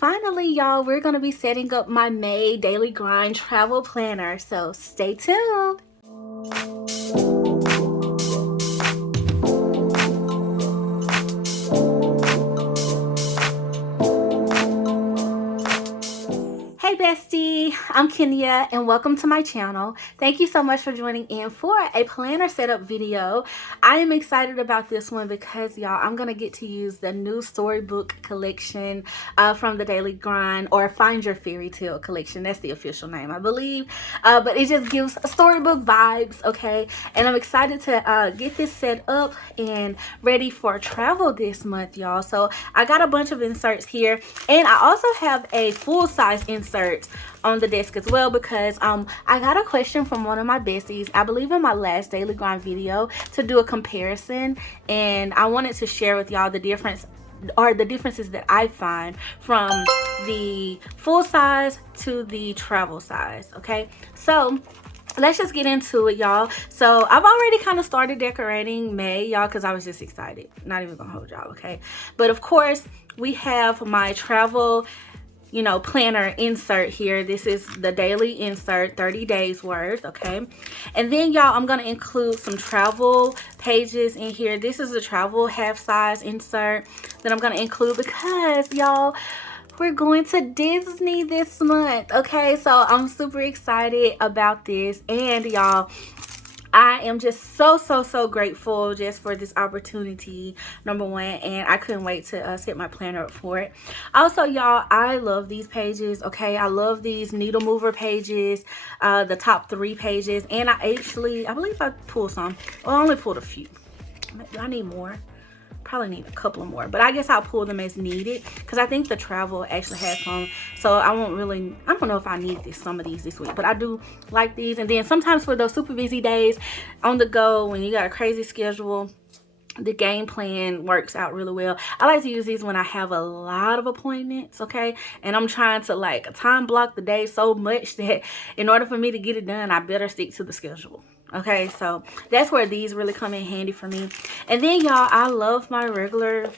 finally, y'all, we're going to be setting up my May daily grind travel planner. So stay tuned. Hey bestie, I'm Kenya and welcome to my channel. Thank you so much for joining in for a planner setup video. I am excited about this one because y'all, I'm gonna get to use the new storybook collection from the Daily Grind, or Find Your Fairytale collection. That's the official name, I believe. But it just gives storybook vibes, okay? And I'm excited to get this set up and ready for travel this month, y'all. So I got a bunch of inserts here, and I also have a full-size insert on the desk as well, because I got a question from one of my besties, I believe in my last Daily Grind video, to do a comparison, and I wanted to share with y'all the differences that I find from the full size to the travel size. Okay, so let's just get into it, y'all. So I've already kind of started decorating May, y'all, because I was just excited. Not even gonna hold y'all, okay? But of course, we have my travel planner insert here. This is the daily insert, 30 days worth, okay? And then y'all, I'm gonna include some travel pages in here. This is a travel half size insert that I'm gonna include because y'all, we're going to Disney this month, okay? So I'm super excited about this, and y'all, I am just so grateful just for this opportunity, number one, and I couldn't wait to set my planner up for it. Also, y'all, I love these pages, okay? I love these needle mover pages, the top 3 pages, and I believe I pulled some. Well, I only pulled a few. I need more. Probably need a couple more, but I guess I'll pull them as needed because I think the travel actually has some, so I don't know if I need some of these this week, but I do like these. And then sometimes for those super busy days on the go, when you got a crazy schedule, the game plan works out really well. I like to use these when I have a lot of appointments, okay, and I'm trying to like time block the day so much that in order for me to get it done, I better stick to the schedule. Okay, so that's where these really come in handy for me. And then y'all, I love my regular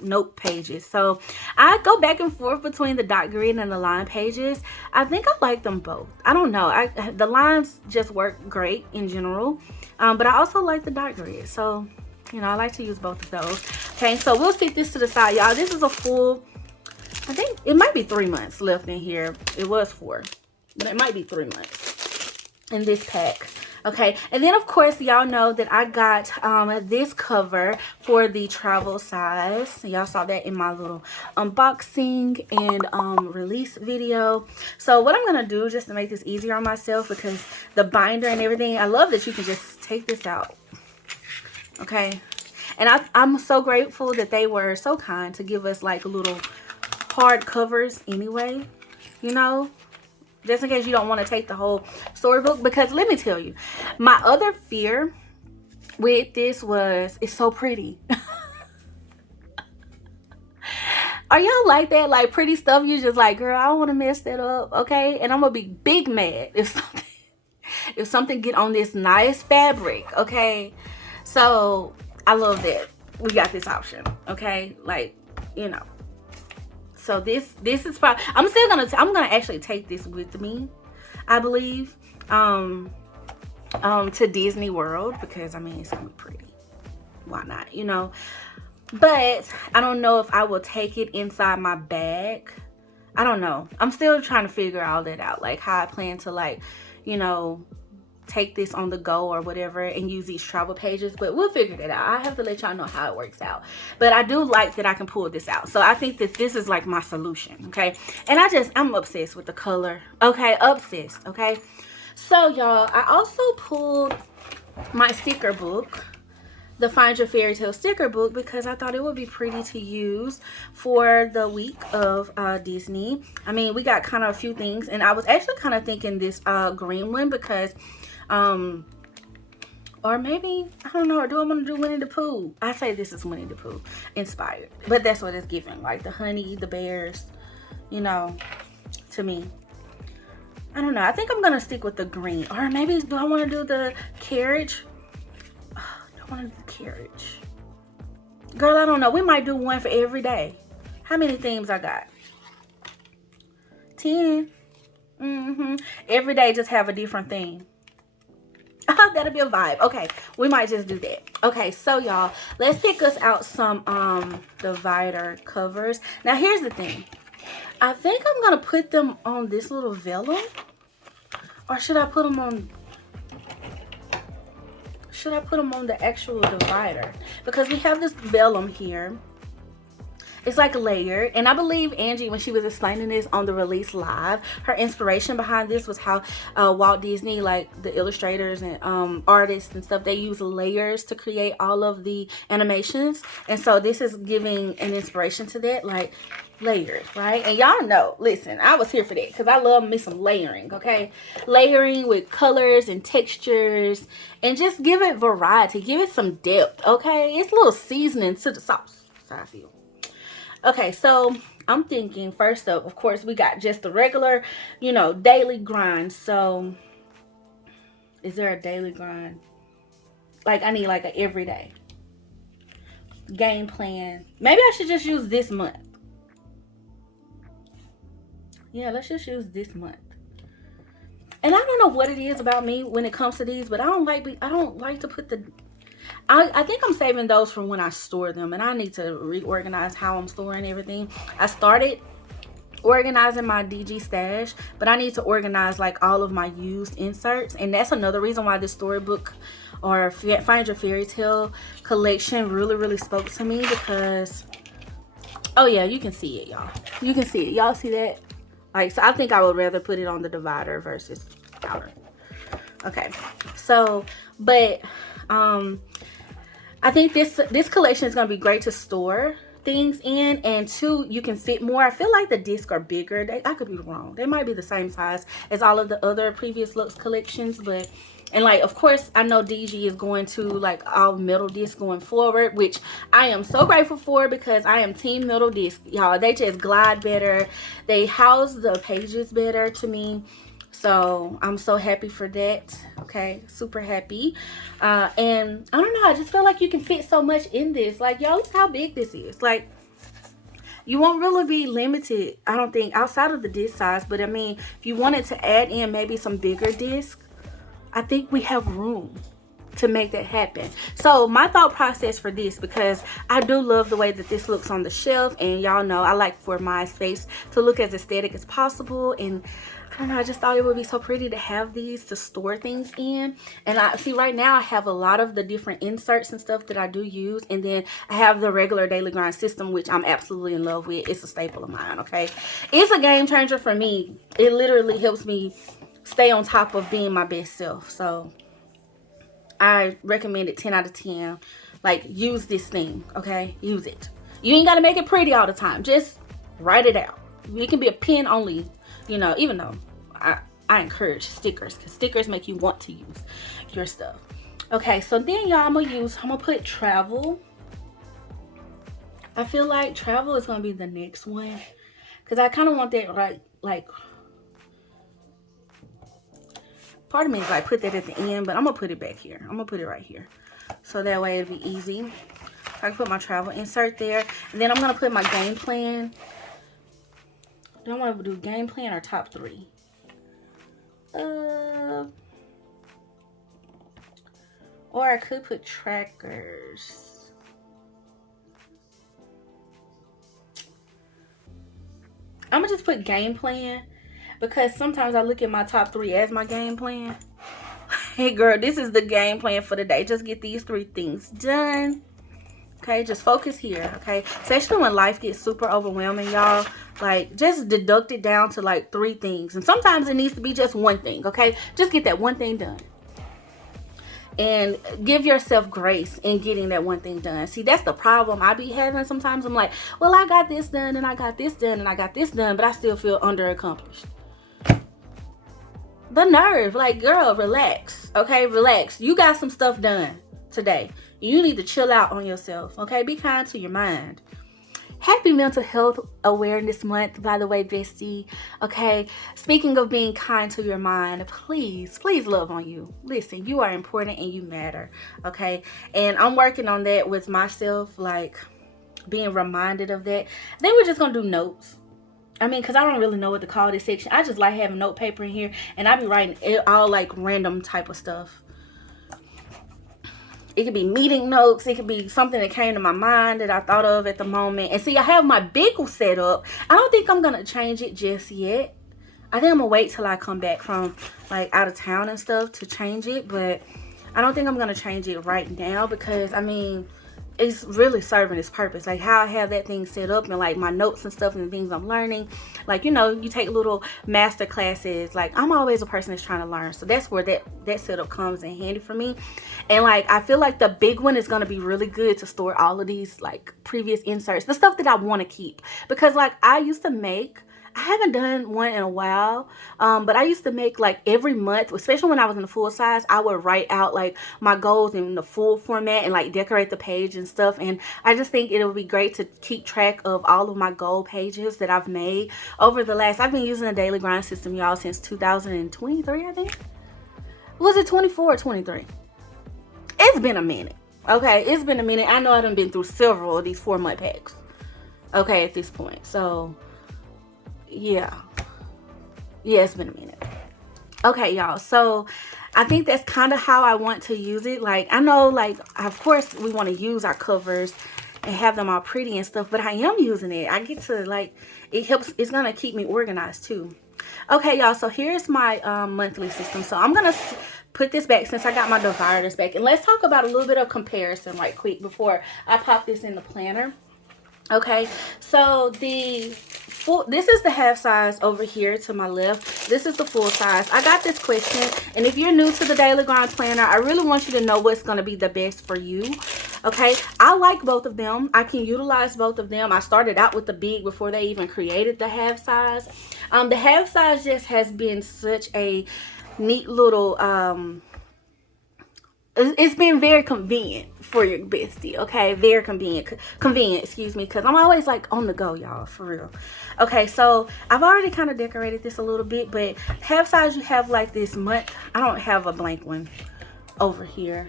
note pages, so I go back and forth between the dot grid and the line pages. I think I like them both. I don't know, the lines just work great in general, but I also like the dot grid, so I like to use both of those. Okay, so we'll stick this to the side, y'all. This is a full, I think it might be 3 months left in here. It was 4, but it might be 3 months in this pack. Okay, and then of course y'all know that I got this cover for the travel size. Y'all saw that in my little unboxing and release video. So what I'm gonna do, just to make this easier on myself, because the binder and everything, I love that you can just take this out. Okay, and I'm so grateful that they were so kind to give us like little hard covers anyway, just in case you don't want to take the whole storybook. Because let me tell you, my other fear with this was, it's so pretty. Are y'all like that? Like pretty stuff, you just like, girl, I don't want to mess that up, okay? And I'm gonna be big mad if something get on this nice fabric, okay? So I love that we got this option, okay? Like, so this is probably, I'm gonna actually take this with me, I believe, to Disney World, because I mean, it's gonna be pretty. Why not, but I don't know if I will take it inside my bag. I don't know. I'm still trying to figure all that out, like how I plan to, like, take this on the go or whatever and use these travel pages, but we'll figure that out. I have to let y'all know how it works out, but I do like that I can pull this out. So I think that this is like my solution, okay? And I'm obsessed with the color, okay? Obsessed, okay? So y'all, I also pulled my sticker book, the Find Your Fairytale sticker book, because I thought it would be pretty to use for the week of Disney. I mean, we got kind of a few things, and I was actually kind of thinking this green one, because or maybe, I don't know, or do I want to do Winnie the Pooh? I say this is Winnie the Pooh inspired, but that's what it's giving, like the honey, the bears, to me. I don't know, I think I'm gonna stick with the green, or maybe do I want to do the carriage? I want to do the carriage. Girl, I don't know, we might do one for every day. How many themes I got? 10. Every day just have a different theme. That'll be a vibe. Okay, we might just do that. Okay, so y'all, let's pick us out some divider covers. Now here's the thing. I think I'm gonna put them on this little vellum, or should I put them on the actual divider? Because we have this vellum here. It's like layered, and I believe Angie, when she was explaining this on the release live, her inspiration behind this was how Walt Disney, like the illustrators and artists and stuff, they use layers to create all of the animations. And so this is giving an inspiration to that, like layers, right? And y'all know, listen, I was here for that because I love me some layering. Okay, layering with colors and textures, and just give it variety, give it some depth. Okay, it's a little seasoning to the sauce. That's how I feel. Okay, so I'm thinking first up, of course, we got just the regular, you know, daily grind. So is there a daily grind? Like, I need like an everyday game plan. Maybe I should just use this month. Yeah, let's just use this month. And I don't know what it is about me when it comes to these, but I don't like to put the, I think I'm saving those for when I store them, and I need to reorganize how I'm storing everything. I started organizing my DG stash, but I need to organize like all of my used inserts, and that's another reason why this storybook or Find Your Fairytale collection really spoke to me, because oh yeah, you can see it, y'all. You can see it. Y'all see that? Like, so I think I would rather put it on the divider versus outer. Okay, so but I think this collection is going to be great to store things in, and two, you can fit more. I feel like the discs are bigger. I could be wrong. They might be the same size as all of the other previous Lux collections, but, and like, of course, I know DG is going to like all metal discs going forward, which I am so grateful for, because I am team metal disc, y'all. They just glide better. They house the pages better to me. So I'm so happy for that. Okay, super happy. And I don't know, I just feel like you can fit so much in this. Like, y'all, look how big this is. Like, you won't really be limited, I don't think, outside of the disc size. But I mean, if you wanted to add in maybe some bigger discs, I think we have room to make that happen. So my thought process for this, because I do love the way that this looks on the shelf, and y'all know I like for my space to look as aesthetic as possible, and I don't know, I just thought it would be so pretty to have these to store things in. And I see right now I have a lot of the different inserts and stuff that I do use, and then I have the regular daily grind system, which I'm absolutely in love with. It's a staple of mine. Okay, it's a game changer for me. It literally helps me stay on top of being my best self. So I recommend it 10 out of 10. Like, use this thing. Okay, use it. You ain't got to make it pretty all the time. Just write it out. It can be a pen only, you know, even though I encourage stickers, because stickers make you want to use your stuff. Okay, so then y'all, I'm gonna put travel. I feel like travel is gonna be the next one, because I kind of want that, right? Like, part of me is like, put that at the end, but I'm gonna put it back here. I'm gonna put it right here, so that way it'll be easy. I can put my travel insert there, and then I'm gonna put my game plan. Do I want to do game plan or top 3? Or I could put trackers. I'm gonna just put game plan, because sometimes I look at my top 3 as my game plan. Hey girl, this is the game plan for the day. Just get these 3 things done. Okay, just focus here. Okay, especially when life gets super overwhelming, y'all. Like, just deduct it down to like 3 things, and sometimes it needs to be just 1 thing. Okay, just get that 1 thing done, and give yourself grace in getting that 1 thing done. See, that's the problem I be having sometimes. I'm like, well, I got this done, and I got this done, and I got this done, but I still feel under accomplished. The nerve. Like, girl, relax. Okay, relax. You got some stuff done today. You need to chill out on yourself. Okay, be kind to your mind. Happy Mental Health Awareness Month, by the way, bestie. Okay, speaking of being kind to your mind, please love on you. Listen, you are important and you matter. Okay, and I'm working on that with myself, like being reminded of that. Then we're just gonna do notes. I mean, because I don't really know what to call this section. I just like having note paper in here, and I be writing all like random type of stuff. It could be meeting notes. It could be something that came to my mind that I thought of at the moment. And see, I have my big one set up. I don't think I'm going to change it just yet. I think I'm going to wait till I come back from like out of town and stuff to change it. But I don't think I'm going to change it right now because, I mean, it's really serving its purpose. Like how I have that thing set up and like my notes and stuff and the things I'm learning. Like, you know, you take little master classes. Like I'm always a person that's trying to learn. So that's where that setup comes in handy for me. And like I feel like the big one is going to be really good to store all of these like previous inserts, the stuff that I want to keep. Because like I used to make, I haven't done one in a while, but I used to make like every month, especially when I was in the full size, I would write out like my goals in the full format and like decorate the page and stuff. And I just think it would be great to keep track of all of my goal pages that I've made over the last, I've been using the daily grind system, y'all, since 2023, I think. Was it 24 or 23? It's been a minute. Okay, it's been a minute. I know I done been through several of these 4-month packs. Okay, at this point. So yeah, it's been a minute. Okay, y'all, so I think that's kind of how I want to use it. Like I know, like of course we want to use our covers and have them all pretty and stuff, but I am using it. I get to like, it helps, it's gonna keep me organized too. Okay, y'all, so here's my monthly system. So I'm gonna put this back since I got my dividers back, and let's talk about a little bit of comparison right quick before I pop this in the planner. Okay, so this is the half size over here to my left. This is the full size. I got this question, and if you're new to the Daily Grind Planner, I really want you to know what's going to be the best for you. Okay, I like both of them. I can utilize both of them. I started out with the big before they even created the half size. The half size just has been such a neat little it's been very convenient for your bestie. Okay, very convenient, excuse me, because I'm always like on the go, y'all, for real. Okay, so I've already kind of decorated this a little bit, but half size you have like this month. I don't have a blank one over here.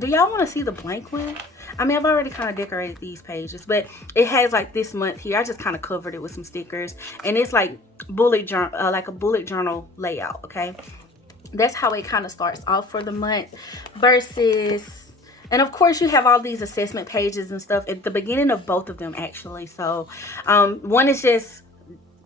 Do y'all want to see the blank one? I mean, I've already kind of decorated these pages, but it has like this month here. I just kind of covered it with some stickers, and it's like bullet journal, like a bullet journal layout. Okay, that's how it kind of starts off for the month versus, and of course you have all these assessment pages and stuff at the beginning of both of them actually. So one is just,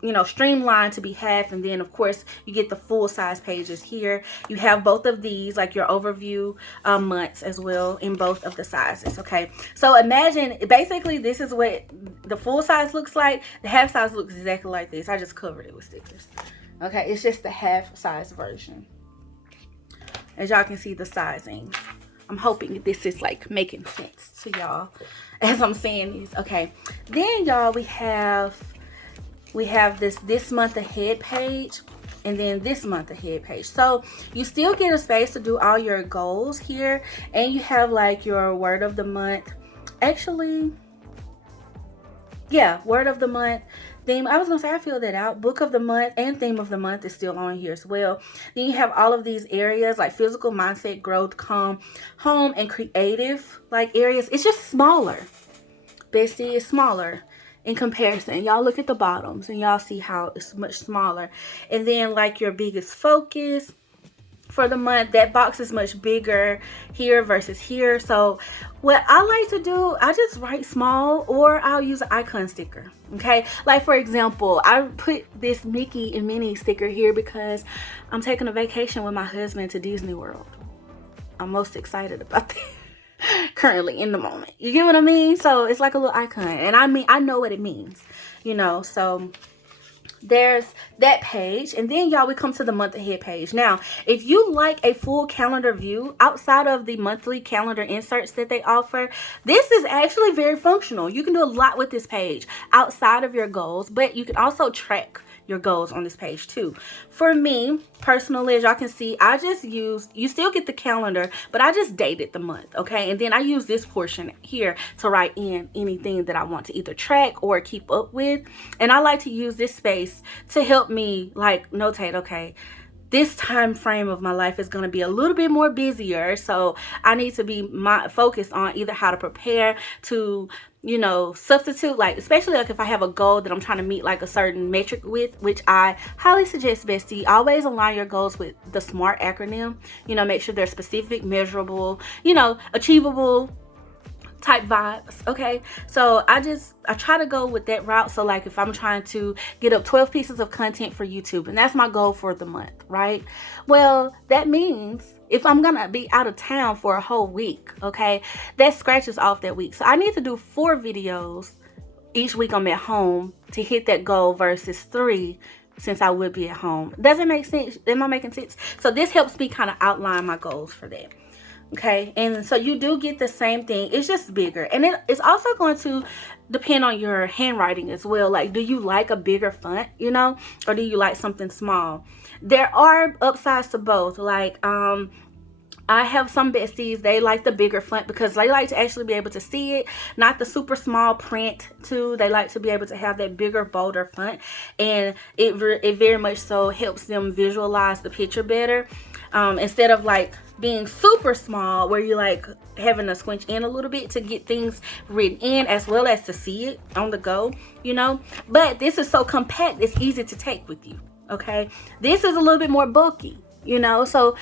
you know, streamlined to be half, and then of course you get the full size pages here. You have both of these, like your overview months as well in both of the sizes. Okay, so imagine basically this is what the full size looks like. The half size looks exactly like this. I just covered it with stickers. Okay, it's just the half size version. As y'all can see the sizing. I'm hoping this is like making sense to y'all as I'm saying these. Okay, then y'all we have this month ahead page, and then this month ahead page. So you still get a space to do all your goals here, and you have like your word of the month. Actually, yeah, word of the month, theme. I was gonna say I filled that out. Book of the month and theme of the month is still on here as well. Then you have all of these areas like physical, mindset, growth, calm, home, and creative like areas. It's just smaller. Bestie is smaller in comparison. Y'all look at the bottoms and y'all see how it's much smaller. And then like your biggest focus for the month, that box is much bigger here versus here. So what I like to do, I just write small, or I'll use an icon sticker. Okay, like for example, I put this Mickey and Minnie sticker here because I'm taking a vacation with my husband to Disney World. I'm most excited about that currently in the moment. You get what I mean? So it's like a little icon, and I mean, I know what it means, you know. So there's that page, and then y'all, we come to the month ahead page. Now if you like a full calendar view outside of the monthly calendar inserts that they offer, this is actually very functional. You can do a lot with this page outside of your goals, but you can also track your goals on this page too. For me personally, as y'all can see, I just use, you still get the calendar, but I just dated the month. Okay, and then I use this portion here to write in anything that I want to either track or keep up with. And I like to use this space to help me like notate, okay, this time frame of my life is going to be a little bit more busier, so I need to be focused on either how to prepare to, you know, substitute, like especially like if I have a goal that I'm trying to meet like a certain metric with, which I highly suggest, bestie, always align your goals with the SMART acronym. You know, make sure they're specific, measurable, you know, achievable type vibes. Okay, so I try to go with that route. So like if I'm trying to get up 12 pieces of content for YouTube, and that's my goal for the month, right? Well, that means if I'm gonna be out of town for a whole week, okay, that scratches off that week. So I need to do 4 videos each week I'm at home to hit that goal versus 3 since I would be at home. Does it make sense? Am I making sense? So this helps me kind of outline my goals for that. Okay, and so you do get the same thing, it's just bigger, and it's also going to depend on your handwriting as well. Like, do you like a bigger font, you know, or do you like something small? There are upsides to both. Like I have some besties, they like the bigger font because they like to actually be able to see it, not the super small print too. They like to be able to have that bigger, bolder font, and it very much so helps them visualize the picture better, instead of like being super small where you're like having to squinch in a little bit to get things written in as well as to see it on the go, you know. But this is so compact, it's easy to take with you. Okay, this is a little bit more bulky, you know. So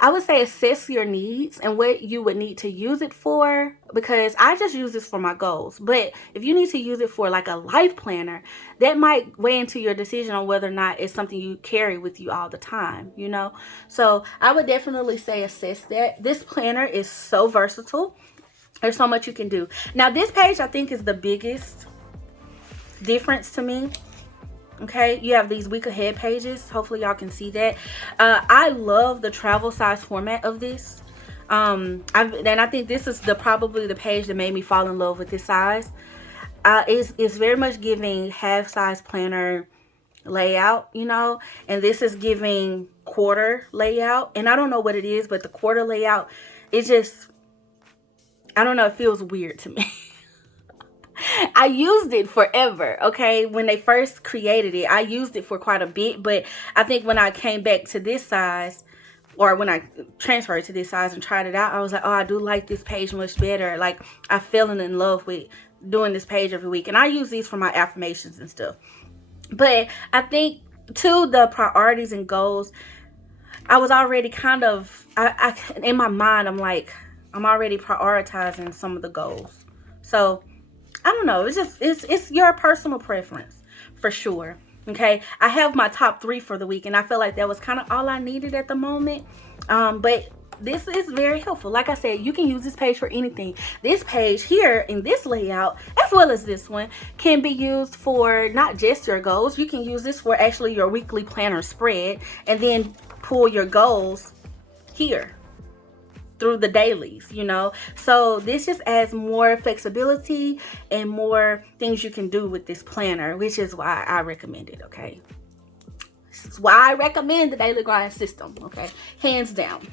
I would say assess your needs and what you would need to use it for, because I just use this for my goals. But if you need to use it for like a life planner, that might weigh into your decision on whether or not it's something you carry with you all the time, you know. So I would definitely say assess that. This planner is so versatile. There's so much you can do. Now this page I think is the biggest difference to me. Okay, you have these week ahead pages. Hopefully y'all can see that. I love the travel size format of this. And I think this is probably the page that made me fall in love with this size. It's very much giving half size planner layout, you know, and this is giving quarter layout. And I don't know what it is, but the quarter layout, it just, I don't know, it feels weird to me. I used it forever, okay? When they first created it, I used it for quite a bit, but I think when I came back to this size, or when I transferred to this size and tried it out, I was like, oh, I do like this page much better. Like, I fell in love with doing this page every week, and I use these for my affirmations and stuff. But I think, too, the priorities and goals, I was already kind of, in my mind, I'm like, I'm already prioritizing some of the goals. So I don't know, it's your personal preference for sure. Okay, I have my top 3 for the week, and I feel like that was kind of all I needed at the moment. But this is very helpful. Like I said, you can use this page for anything. This page here in this layout, as well as this one, can be used for not just your goals. You can use this for actually your weekly planner spread, and then pull your goals here through the dailies, you know. So this just adds more flexibility and more things you can do with this planner, which is why I recommend it. Okay, this is why I recommend the daily grind system. Okay, hands down.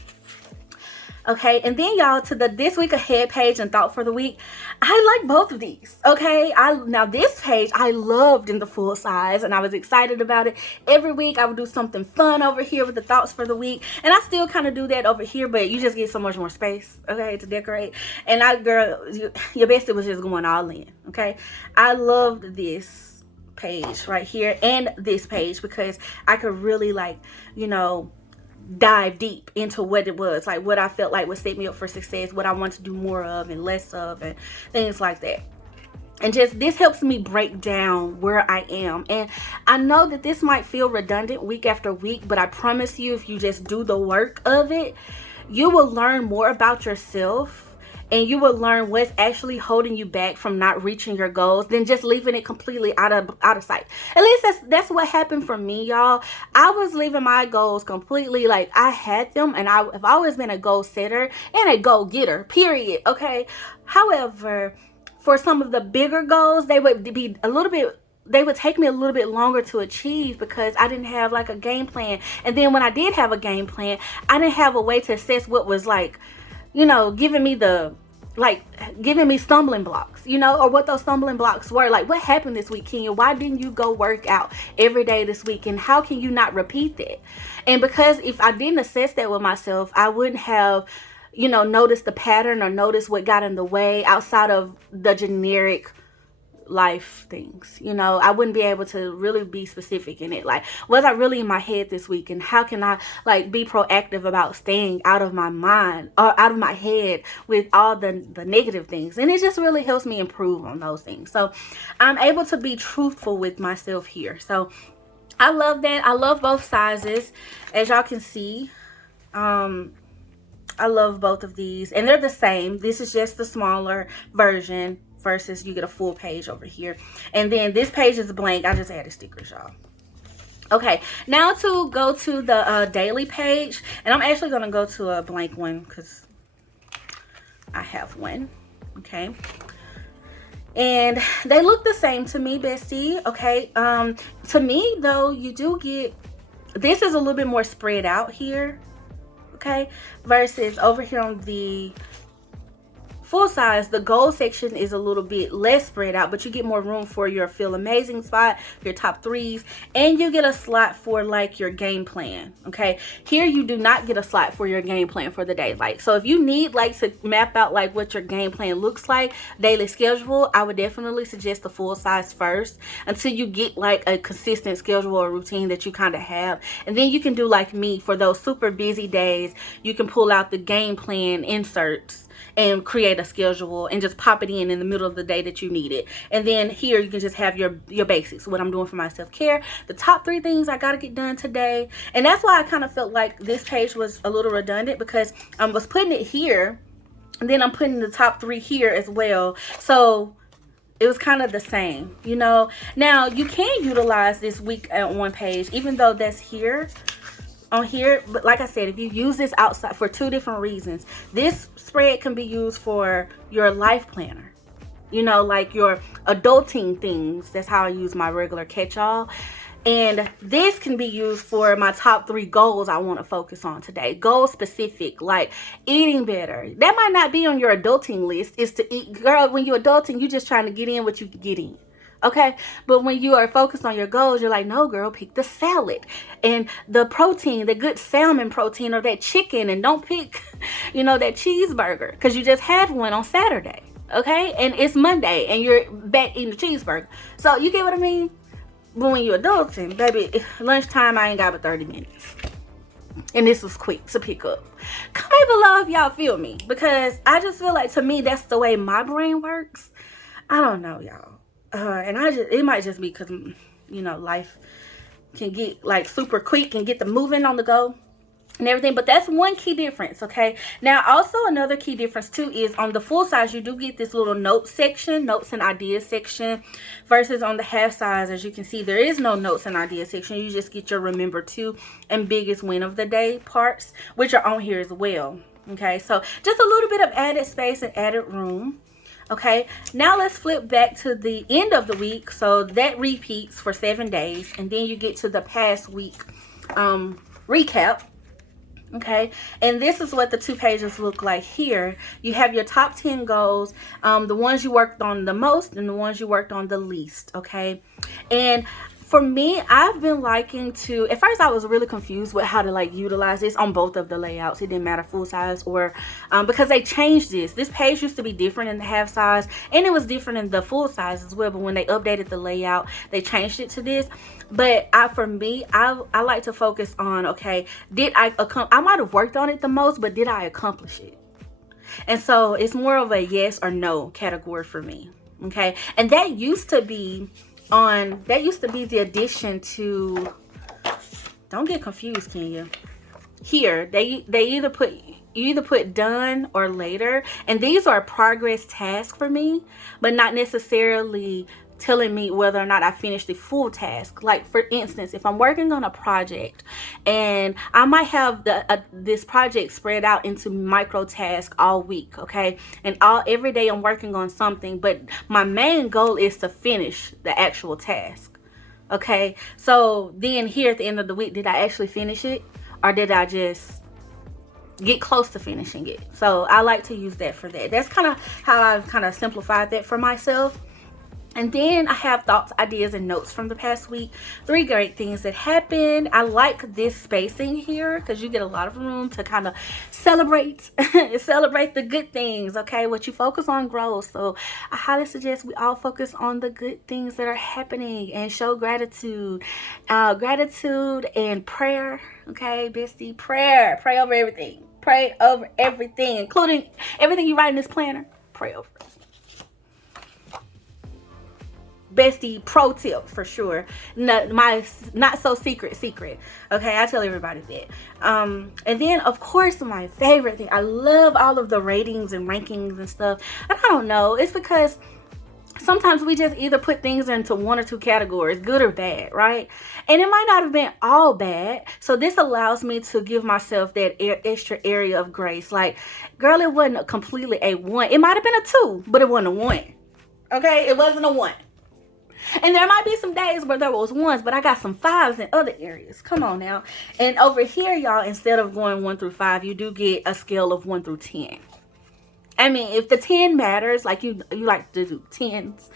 Okay, and then y'all, to the this week ahead page and thought for the week, I like both of these. Okay, now this page I loved in the full size, and I was excited about it. Every week I would do something fun over here with the thoughts for the week, and I still kind of do that over here, but you just get so much more space, okay, to decorate. And your bestie was just going all in. Okay, I loved this page right here and this page because I could really, like, you know, dive deep into what it was, like what I felt like would set me up for success, what I want to do more of and less of, and things like that. And just this helps me break down where I am. And I know that this might feel redundant week after week, but I promise you, if you just do the work of it, you will learn more about yourself, and you will learn what's actually holding you back from not reaching your goals than just leaving it completely out of sight. At least that's what happened for me, y'all. I was leaving my goals completely, like I had them, and I've always been a goal setter and a goal getter, period. Okay. However, for some of the bigger goals, they would be they would take me a little bit longer to achieve because I didn't have like a game plan. And then when I did have a game plan, I didn't have a way to assess what was, like, you know, giving me the like giving me stumbling blocks, you know, or what those stumbling blocks were. Like, what happened this week, Kenya? Why didn't you go work out every day this week? And how can you not repeat that? And because if I didn't assess that with myself, I wouldn't have, you know, noticed the pattern or noticed what got in the way outside of the generic life things. You know, I wouldn't be able to really be specific in it. Like, was I really in my head this week, and how can I like be proactive about staying out of my mind or out of my head with all the negative things? And it just really helps me improve on those things. So I'm able to be truthful with myself here. So I love that. I love both sizes, as y'all can see. I love both of these, and they're the same. This is just the smaller version versus you get a full page over here. And then this page is blank. I just added stickers, y'all. Okay, now to go to the daily page, and I'm actually going to go to a blank one because I have one. Okay, and they look the same to me, bestie. Okay, to me though, you do get, this is a little bit more spread out here. Okay, versus over here on the full size, the gold section is a little bit less spread out, but you get more room for your feel amazing spot, your top threes, and you get a slot for like your game plan. Okay, here you do not get a slot for your game plan for the day. Like, so if you need like to map out like what your game plan looks like, daily schedule, I would definitely suggest the full size first until you get like a consistent schedule or routine that you kind of have. And then you can do like me for those super busy days. You can pull out the game plan inserts and create a schedule and just pop it in the middle of the day that you need it. And then here you can just have your basics, what I'm doing for my self-care, the top 3 things I gotta get done today. And that's why I kind of felt like this page was a little redundant, because I was putting it here and then I'm putting the top 3 here as well. So it was kind of the same, you know. Now you can utilize this week at one page, even though that's here on here. But like I said, if you use this outside for 2 different reasons, this spread can be used for your life planner, you know, like your adulting things. That's how I use my regular catch-all. And this can be used for my top 3 goals I want to focus on today. Goal specific, like eating better. That might not be on your adulting list, is to eat. Girl, when you're adulting, you're just trying to get in what you can get in. Okay, but when you are focused on your goals, you're like, no, girl, pick the salad and the protein, the good salmon protein, or that chicken, and don't pick, you know, that cheeseburger because you just had one on Saturday. Okay, and it's Monday and you're back eating the cheeseburger. So you get what I mean? But when you're adulting, baby, lunchtime, I ain't got but 30 minutes. And this was quick to pick up. Comment below if y'all feel me, because I just feel like, to me, that's the way my brain works. I don't know, y'all. And it might just be because, you know, life can get like super quick and get the moving on the go and everything. But that's one key difference. Okay, now also another key difference too is on the full size, you do get this little notes section, notes and ideas section, versus on the half size, as you can see, there is no notes and ideas section. You just get your remember to and biggest win of the day parts, which are on here as well. Okay, so just a little bit of added space and added room. Okay, now let's flip back to the end of the week. So that repeats for 7 days, and then you get to the past week recap. Okay, and this is what the 2 pages look like here. You have your top 10 goals, the ones you worked on the most and the ones you worked on the least. Okay, and for me, I've been liking to, at first I was really confused with how to like utilize this on both of the layouts. It didn't matter full size or, because they changed this. This page used to be different in the half size, and it was different in the full size as well. But when they updated the layout, they changed it to this. But for me, I like to focus on, okay, I might have worked on it the most, but did I accomplish it? And so it's more of a yes or no category for me. Okay, and that used to be the addition to, don't get confused, Kenya. Here you either put done or later, and these are progress tasks for me, but not necessarily telling me whether or not I finished the full task. Like, for instance, if I'm working on a project and I might have this project spread out into micro tasks all week, okay, and every day I'm working on something, but my main goal is to finish the actual task. Okay, so then here at the end of the week, did I actually finish it, or did I just get close to finishing it. So I like to use that for that. That's kind of how I've kind of simplified that for myself. And then I have thoughts, ideas, and notes from the past week. 3 great things that happened. I like this spacing here because you get a lot of room to kind of celebrate celebrate the good things. Okay, what you focus on grows. So I highly suggest we all focus on the good things that are happening and show gratitude. Gratitude and prayer. Okay, bestie, prayer. Pray over everything. Pray over everything, including everything you write in this planner. Pray over it. Bestie pro tip for sure. No, my not so secret. Okay, I tell everybody that. And then of course my favorite thing, I love all of the ratings and rankings and stuff. And I don't know, it's because sometimes we just either put things into 1 or 2 categories, good or bad, right? And it might not have been all bad. So this allows me to give myself that extra area of grace. Like, girl, it wasn't completely a 1. It might have been a 2, but it wasn't a 1. Okay, it wasn't a 1. And there might be some days where there was 1s, but I got some 5s in other areas. Come on now. And over here, y'all, instead of going 1 through 5, you do get a scale of 1 through 10. I mean, if the 10 matters, like you like to do 10s,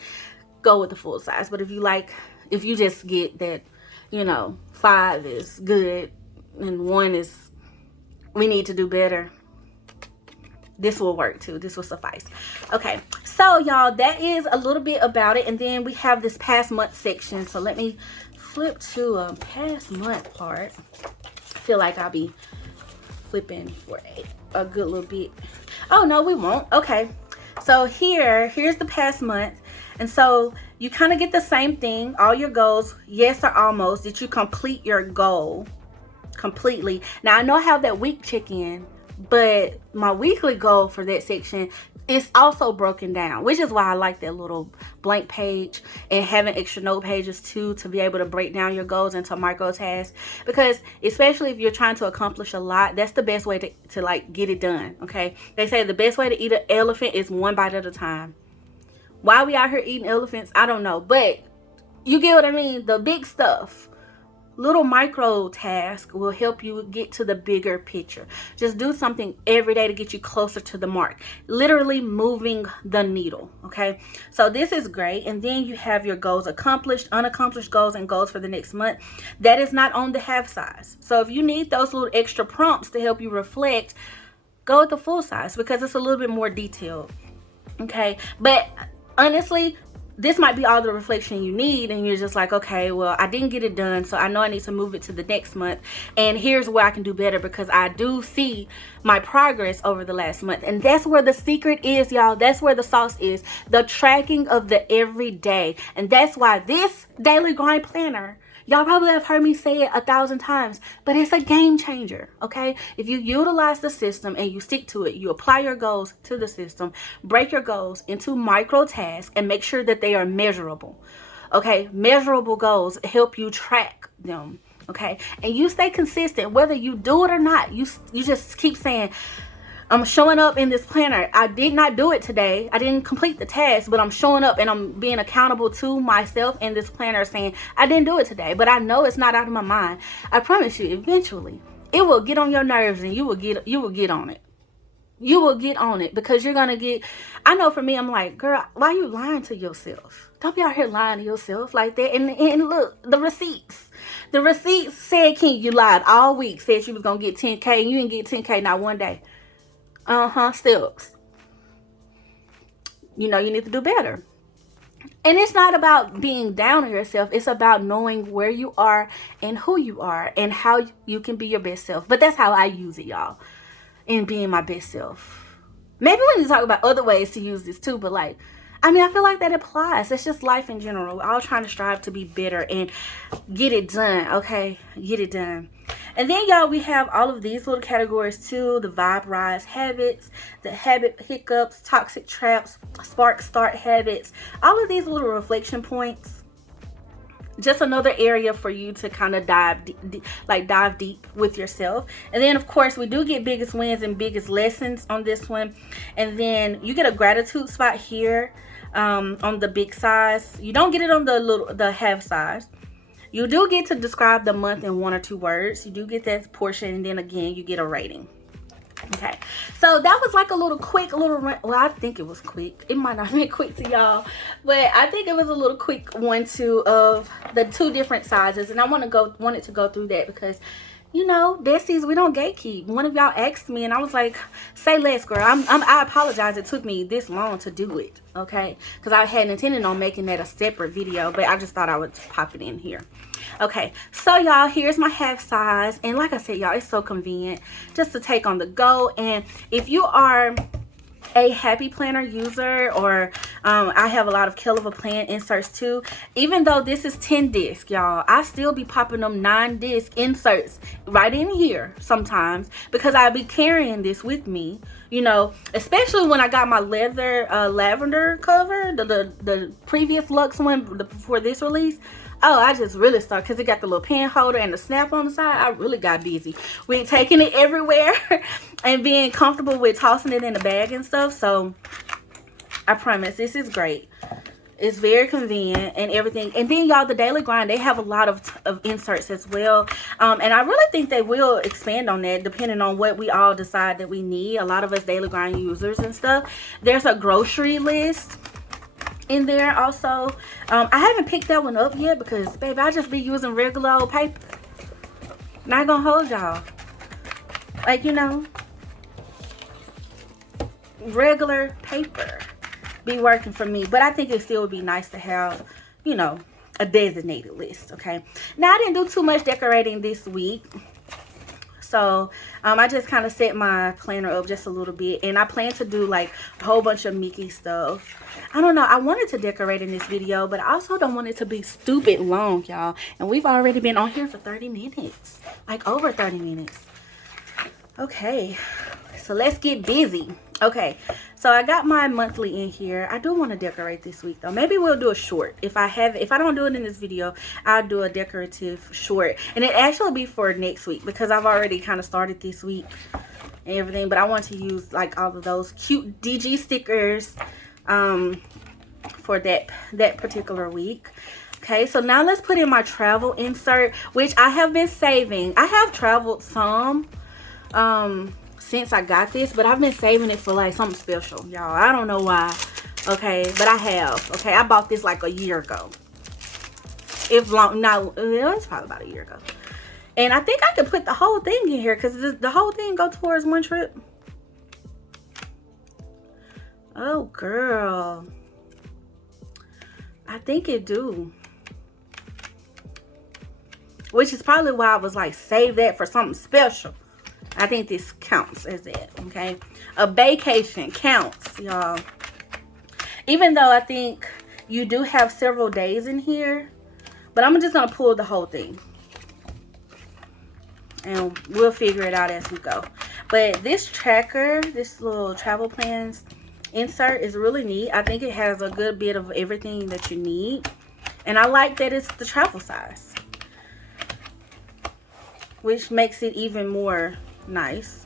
go with the full size. But if you just get that, 5 is good and 1 is, we need to do better, this will work too. This will suffice. Okay, so y'all, that is a little bit about it. And then we have this past month section. So let me flip to a past month part. I feel like I'll be flipping for a good little bit. Oh no, we won't. Okay, so here's the past month. And so you kind of get the same thing, all your goals, yes or almost. Did you complete your goal completely? Now I know I have that week check-in, but my weekly goal for that section is also broken down, which is why I like that little blank page and having extra note pages too, to be able to break down your goals into micro tasks. Because especially if you're trying to accomplish a lot, that's the best way to like get it done. Okay, they say the best way to eat an elephant is 1 bite at a time. Why we out here eating elephants, I don't know, but you get what I mean. The big stuff, little micro task, will help you get to the bigger picture. Just do something every day to get you closer to the mark, literally moving the needle. Okay, so this is great. And then you have your goals accomplished, unaccomplished goals, and goals for the next month. That is not on the half size. So if you need those little extra prompts to help you reflect, go with the full size because it's a little bit more detailed. Okay, but honestly, this might be all the reflection you need, and you're just like, okay, well, I didn't get it done, so I know I need to move it to the next month, and here's where I can do better, because I do see my progress over the last month. And that's where the secret is, y'all. That's where the sauce is, the tracking of the everyday. And that's why this daily grind planner, y'all probably have heard me say it 1,000 times, but it's a game changer, okay? If you utilize the system and you stick to it, you apply your goals to the system, break your goals into micro tasks, and make sure that they are measurable, okay? Measurable goals help you track them, okay? And you stay consistent, whether you do it or not. You just keep saying, I'm showing up in this planner. I did not do it today. I didn't complete the task, but I'm showing up and I'm being accountable to myself in this planner, saying I didn't do it today, but I know it's not out of my mind. I promise you, eventually it will get on your nerves and you will get on it. You will get on it, because you're going to get, I know for me, I'm like, girl, why are you lying to yourself? Don't be out here lying to yourself like that. And look, the receipts said, King, you lied all week, said you was going to get 10K and you didn't get 10K not one day. Steps. You need to do better. And it's not about being down on yourself. It's about knowing where you are and who you are and how you can be your best self. But that's how I use it, y'all, in being my best self. Maybe we need to talk about other ways to use this too, but I feel like that applies. It's just life in general. We're all trying to strive to be better and get it done, okay? Get it done. And then, y'all, we have all of these little categories too. The vibe rise habits, the habit hiccups, toxic traps, spark start habits. All of these little reflection points. Just another area for you to kind of dive deep with yourself. And then, of course, we do get biggest wins and biggest lessons on this one. And then you get a gratitude spot here on the big size. You don't get it on the half size. You do get to describe the month in 1 or 2 words. You do get that portion, and then again, you get a rating. Okay, so that was like a little quick well, I think it was quick. It might not have been quick to y'all, but I think it was a little quick 1-2 of the 2 different sizes, and I wanted to go through that because, you know, besties, we don't gatekeep. One of y'all asked me, and I was like, say less, girl. I apologize it took me this long to do it, okay? Because I hadn't intended on making that a separate video, but I just thought I would pop it in here. Okay, so y'all, here's my half size, and like I said, y'all, it's so convenient just to take on the go. And if you are a Happy Planner user, or I have a lot of Kill of a Plan inserts too, even though this is 10 disc, y'all, I still be popping them 9 disc inserts right in here sometimes, because I be carrying this with me, you know, especially when I got my leather lavender cover, the previous Luxe one before this release. Oh, I just really started, because it got the little pen holder and the snap on the side. I really got busy with taking it everywhere and being comfortable with tossing it in the bag and stuff. So I promise this is great. It's very convenient and everything. And then y'all, the Daily Grind, they have a lot of inserts as well. And I really think they will expand on that depending on what we all decide that we need. A lot of us Daily Grind users and stuff. There's a grocery list in there also. I haven't picked that one up yet because, baby, I just be using regular old paper. Not gonna hold y'all. Like, you know, regular paper be working for me. But I think it still would be nice to have, you know, a designated list, okay? Now, I didn't do too much decorating this week. So I just kind of set my planner up just a little bit, and I plan to do like a whole bunch of Mickey stuff. I don't know, I wanted to decorate in this video, but I also don't want it to be stupid long, y'all. And we've already been on here for 30 minutes, like over 30 minutes. Okay, so let's get busy. Okay, so I got my monthly in here. I do want to decorate this week though. Maybe we'll do a short. If I don't do it in this video, I'll do a decorative short. And it actually be for next week because I've already kind of started this week and everything. But I want to use like all of those cute DG stickers for that particular week. Okay, so now let's put in my travel insert, which I have been saving. I have traveled some since I got this, but I've been saving it for like something special, y'all. I don't know why, okay, but I have. Okay, I bought this like a year ago, if long. No, it's probably about a year ago. And I think I could put the whole thing in here because the whole thing go towards one trip. Oh girl, I think it do, which is probably why I was like, save that for something special. I think this counts as that, okay? A vacation counts, y'all. Even though I think you do have several days in here, but I'm just gonna pull the whole thing, and we'll figure it out as we go. But this tracker, this little travel plans insert is really neat. I think it has a good bit of everything that you need, and I like that it's the travel size, which makes it even more nice.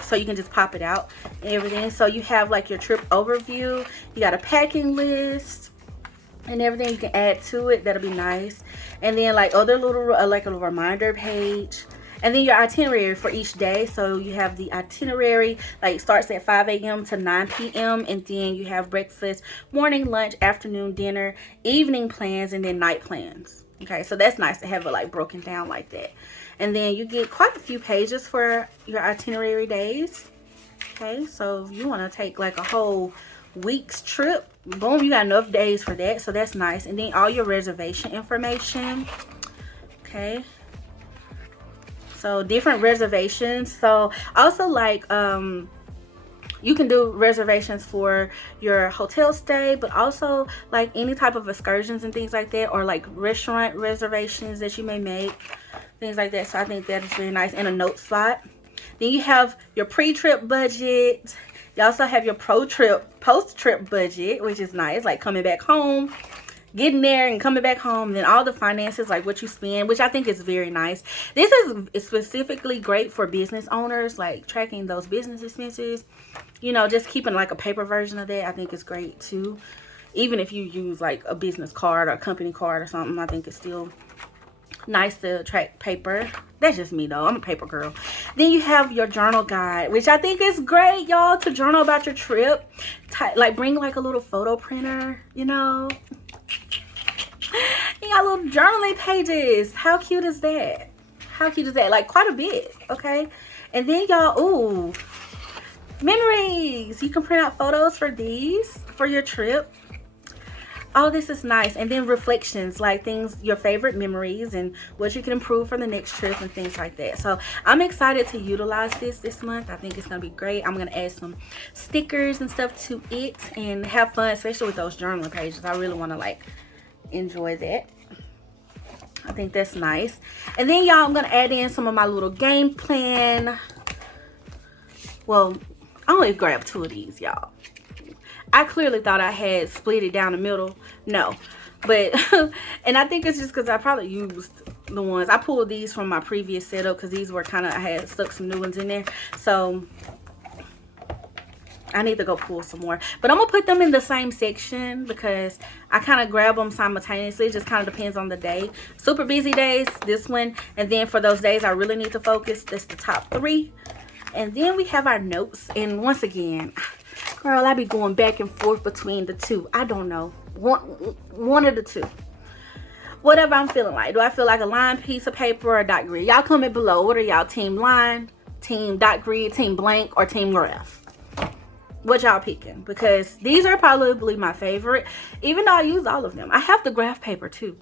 So you can just pop it out and everything. So you have like your trip overview, you got a packing list and everything you can add to it. That'll be nice. And then like other little like a little reminder page, and then your itinerary for each day. So you have the itinerary, like starts at 5 a.m. to 9 p.m. and then you have breakfast, morning, lunch, afternoon, dinner, evening plans, and then night plans. Okay, so that's nice to have it like broken down like that. And then you get quite a few pages for your itinerary days. Okay, so if you want to take like a whole week's trip, boom, you got enough days for that. So that's nice. And then all your reservation information. Okay, so different reservations. So also like you can do reservations for your hotel stay, but also like any type of excursions and things like that, or like restaurant reservations that you may make, things like that. So I think that is very nice. And a note spot. Then you have your pre-trip budget. You also have your post-trip budget, which is nice, like coming back home, getting there and coming back home. And then all the finances, like what you spend, which I think is very nice. This is specifically great for business owners, like tracking those business expenses. You know, just keeping like a paper version of that, I think is great too. Even if you use like a business card or a company card or something, I think it's still nice to track paper. That's just me though, I'm a paper girl. Then you have your journal guide, which I think is great, y'all, to journal about your trip. Like bring like a little photo printer, you know. You got little journaling pages. How cute is that? How cute is that? Like quite a bit, okay? And then y'all, ooh, memories. You can print out photos for these for your trip. Oh, this is nice. And then reflections, like things, your favorite memories and what you can improve for the next trip and things like that. So I'm excited to utilize this month. I think it's gonna be great. I'm gonna add some stickers and stuff to it and have fun, especially with those journaling pages. I really want to like enjoy that. I think that's nice. And then y'all, I'm gonna add in some of my little game plan. Well, I only grabbed 2 of these, y'all. I clearly thought I had split it down the middle. No, but and I think it's just because I probably used the ones I pulled these from my previous setup, because these were kind of, I had stuck some new ones in there, so I need to go pull some more. But I'm gonna put them in the same section because I kind of grab them simultaneously. It just kind of depends on the day. Super busy days, this one, and then for those days I really need to focus, that's the top 3. And then we have our notes, and once again, girl, I be going back and forth between the 2. I don't know. One of the 2. Whatever I'm feeling like. Do I feel like a lined piece of paper or a dot grid? Y'all comment below. What are y'all? Team line, team dot grid, team blank, or team graph? What y'all picking? Because these are probably my favorite. Even though I use all of them. I have the graph paper too.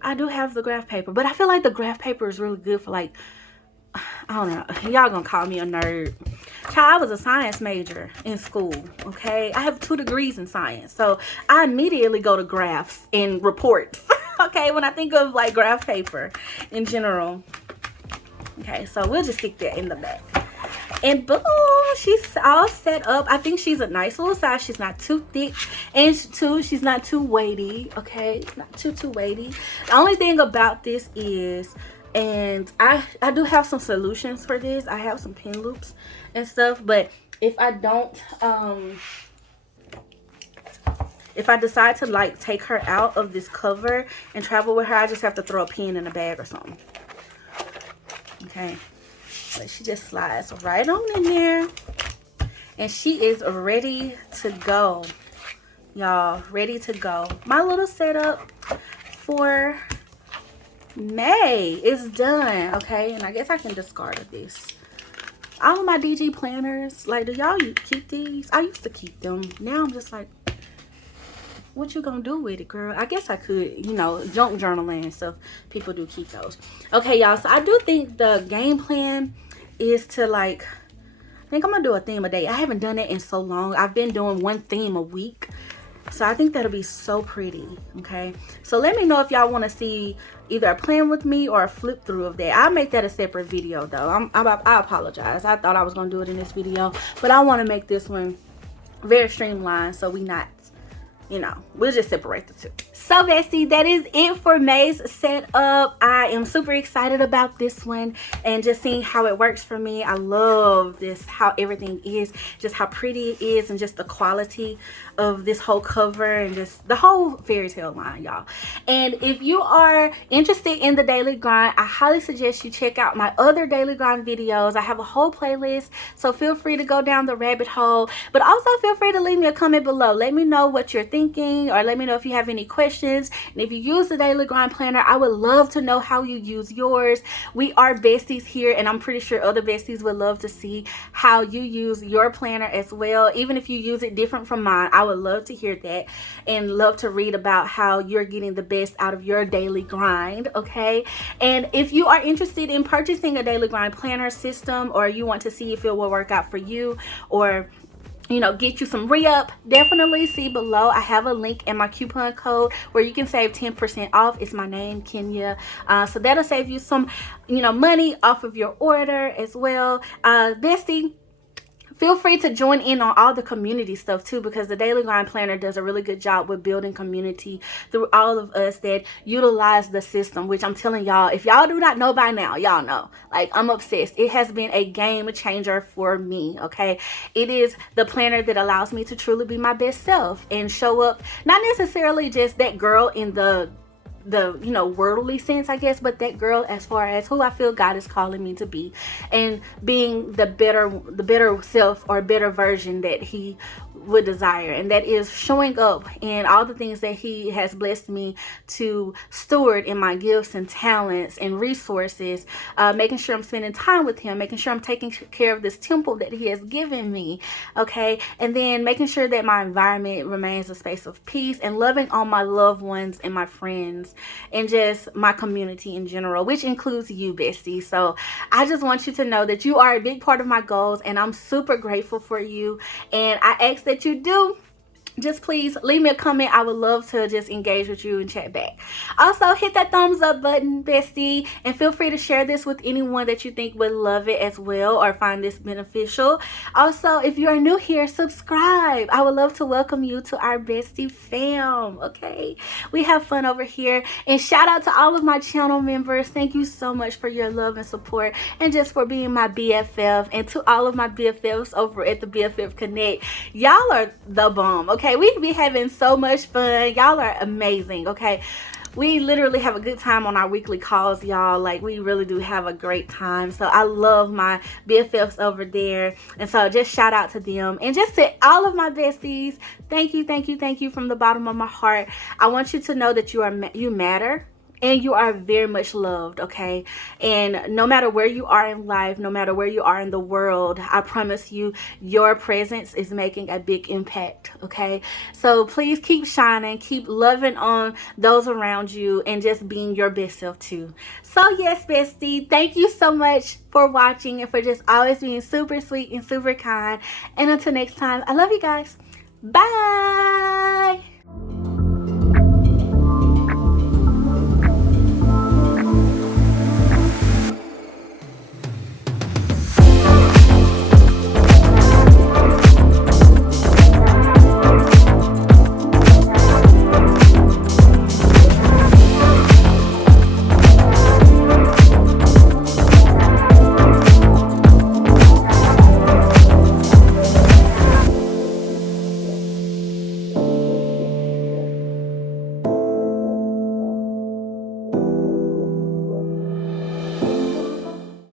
I do have the graph paper. But I feel like the graph paper is really good for like, I don't know. Y'all gonna call me a nerd. Child, I was a science major in school, okay? I have 2 degrees in science. So I immediately go to graphs and reports, okay? When I think of like graph paper in general. Okay, so we'll just stick that in the back. And boom, she's all set up. I think she's a nice little size. She's not too thick. And she's not too weighty, okay? Not too weighty. The only thing about this is, and I do have some solutions for this. I have some pin loops and stuff, but if I don't if I decide to like take her out of this cover and travel with her, I just have to throw a pin in a bag or something. Okay, but she just slides right on in there, and she is ready to go, y'all. Ready to go. My little setup for May is done, okay? And I guess I can discard this. All of my DG planners, like, do y'all keep these? I used to keep them. Now I'm just like, what you gonna do with it, girl? I guess I could, you know, junk journaling and stuff. People do keep those. Okay, y'all, so I do think the game plan is to like, I think I'm gonna do a theme a day. I haven't done it in so long. I've been doing 1 theme a week. So I think that'll be so pretty, okay? So let me know if y'all want to see either a plan with me or a flip through of that. I'll make that a separate video, though. I apologize. I thought I was going to do it in this video, but I want to make this one very streamlined so we not, you know, we'll just separate the 2. So bestie, that is it for May's setup. I am super excited about this one and just seeing how it works for me. I love this, how everything is, just how pretty it is, and just the quality of this whole cover and just the whole fairy tale line, y'all. And if you are interested in the daily grind, I highly suggest you check out my other daily grind videos. I have a whole playlist, so feel free to go down the rabbit hole, but also feel free to leave me a comment below. Let me know what you're thinking, or let me know if you have any questions. And if you use the daily grind planner, I would love to know how you use yours. We are besties here, and I'm pretty sure other besties would love to see how you use your planner as well. Even if you use it different from mine, I would love to hear that and love to read about how you're getting the best out of your daily grind, okay? And if you are interested in purchasing a daily grind planner system, or you want to see if it will work out for you, or you know, get you some re-up, definitely see below. I have a link in my coupon code where you can save 10% off. It's my name, Kenya. So that'll save you some, you know, money off of your order as well. Bestie, feel free to join in on all the community stuff too, because the Daily Grind Planner does a really good job with building community through all of us that utilize the system, which I'm telling y'all, if y'all do not know by now, y'all know. Like, I'm obsessed. It has been a game changer for me, okay? It is the planner that allows me to truly be my best self and show up, not necessarily just that girl in the worldly sense, I guess, but that girl as far as who I feel God is calling me to be, and being the better self or better version that He would desire, and that is showing up in all the things that He has blessed me to steward in my gifts and talents and resources, making sure I'm spending time with Him, making sure I'm taking care of this temple that He has given me, okay, and then making sure that my environment remains a space of peace, and loving on my loved ones and my friends and just my community in general, which includes you, bestie. So I just want you to know that you are a big part of my goals, and I'm super grateful for you, and I ask that you do just please leave me a comment. I would love to just engage with you and chat back. Also, hit that thumbs up button, bestie, and feel free to share this with anyone that you think would love it as well or find this beneficial. Also, if you are new here, subscribe. I would love to welcome you to our bestie fam, okay? We have fun over here. And shout out to all of my channel members. Thank you so much for your love and support, and just for being my BFF. And to all of my BFFs over at the BFF Connect, y'all are the bomb, okay? We be having so much fun. Y'all are amazing, okay? We literally have a good time on our weekly calls, y'all. Like, we really do have a great time. So I love my BFFs over there. And so just shout out to them. And just to all of my besties, thank you, thank you, thank you from the bottom of my heart. I want you to know that you matter. And you are very much loved, okay? And no matter where you are in life, no matter where you are in the world, I promise you, your presence is making a big impact, okay? So please keep shining, keep loving on those around you, and just being your best self too. So yes, bestie, thank you so much for watching and for just always being super sweet and super kind. And until next time, I love you guys. Bye!